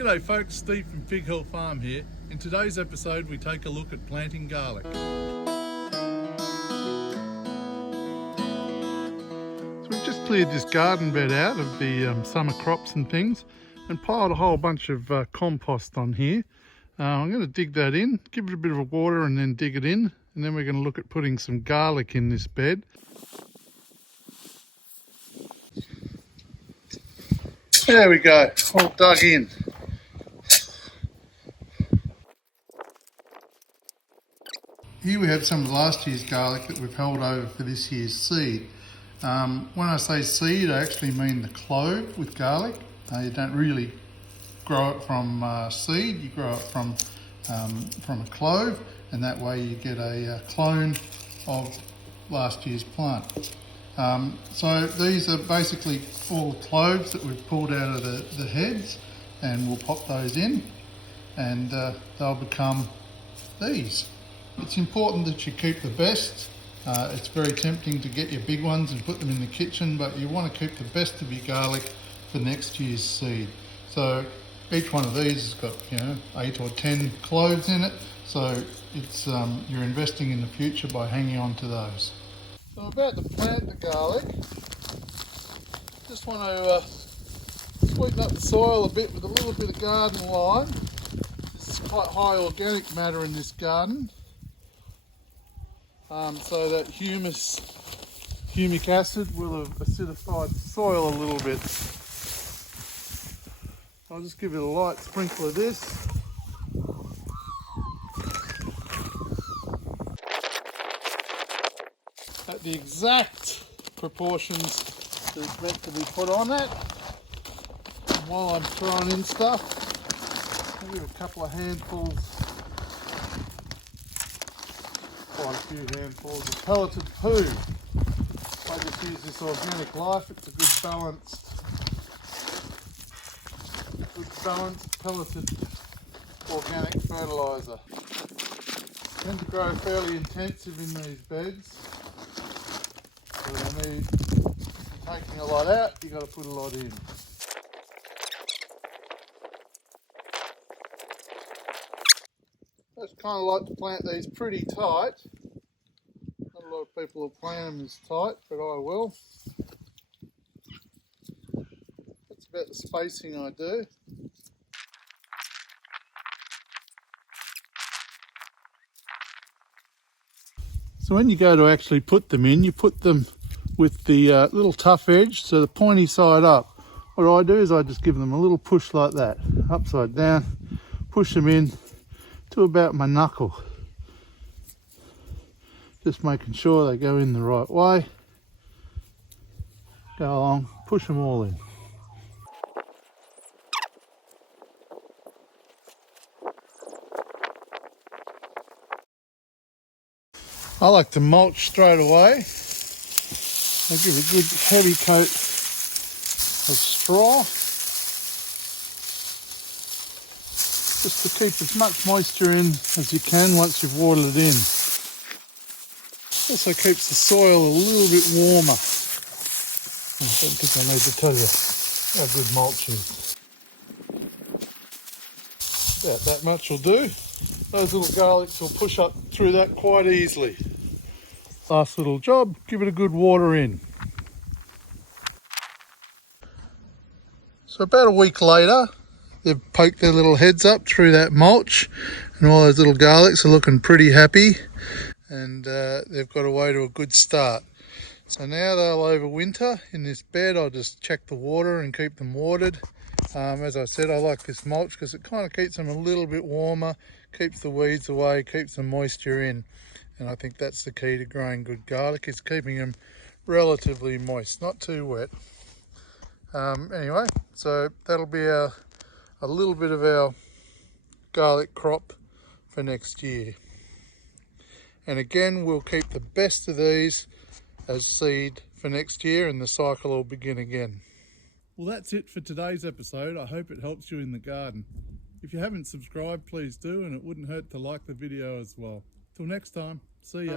G'day folks, Steve from Fig Hill Farm here. In today's episode we take a look at planting garlic. So we've just cleared this garden bed out of the summer crops and things and piled a whole bunch of compost on here. I'm going to dig that in, give it a bit of water and then dig it in, and then we're going to look at putting some garlic in this bed. There we go, all dug in. Here we have some of last year's garlic that we've held over for this year's seed. When I say seed, I actually mean the clove with garlic. You don't really grow it from seed, you grow it from a clove, and that way you get a clone of last year's plant. So these are basically all cloves that we've pulled out of the heads, and we'll pop those in and they'll become these. It's important that you keep the best. It's very tempting to get your big ones and put them in the kitchen, but you want to keep the best of your garlic for next year's seed. So each one of these has got 8 or 10 cloves in it, so it's you're investing in the future by hanging on to those. So I'm about to plant the garlic. Just want to sweeten up the soil a bit with a little bit of garden lime. This is quite high organic matter in this garden. So that humic acid will have acidified the soil a little bit. I'll just give it a light sprinkle of this. At the exact proportions that it's meant to be put on that. And while I'm throwing in stuff, I'll give a couple of handfuls. Quite a few handfuls of pelleted poo. I just use this Organic Life. It's a good balanced pelleted organic fertiliser. Tend to grow fairly intensive in these beds, so they need taking a lot out. You've got to put a lot in. I just kind of like to plant these pretty tight. Not a lot of people will plant them as tight, but I will. That's about the spacing I do. So when you go to actually put them in, you put them with the little tough edge, so the pointy side up. What I do is I just give them a little push like that, upside down, push them in to about my knuckle. Just making sure they go in the right way. Go along, push them all in. I like to mulch straight away. I give a good heavy coat of straw, just to keep as much moisture in as you can once you've watered it in. Also keeps the soil a little bit warmer. I don't think I need to tell you how good mulch is. About that much will do. Those little garlics will push up through that quite easily. Last little job, give it a good water in. So about a week later, they've poked their little heads up through that mulch, and all those little garlics are looking pretty happy, and they've got away to a good start. So now they'll overwinter in this bed. I'll just check the water and keep them watered. As I said, I like this mulch because it kind of keeps them a little bit warmer, keeps the weeds away, keeps the moisture in. And I think that's the key to growing good garlic, is keeping them relatively moist, not too wet. Anyway, so that'll be a little bit of our garlic crop for next year. And again, we'll keep the best of these as seed for next year, and the cycle will begin again. Well, that's it for today's episode. I hope it helps you in the garden. If you haven't subscribed, please do, and it wouldn't hurt to like the video as well. Till next time, see ya.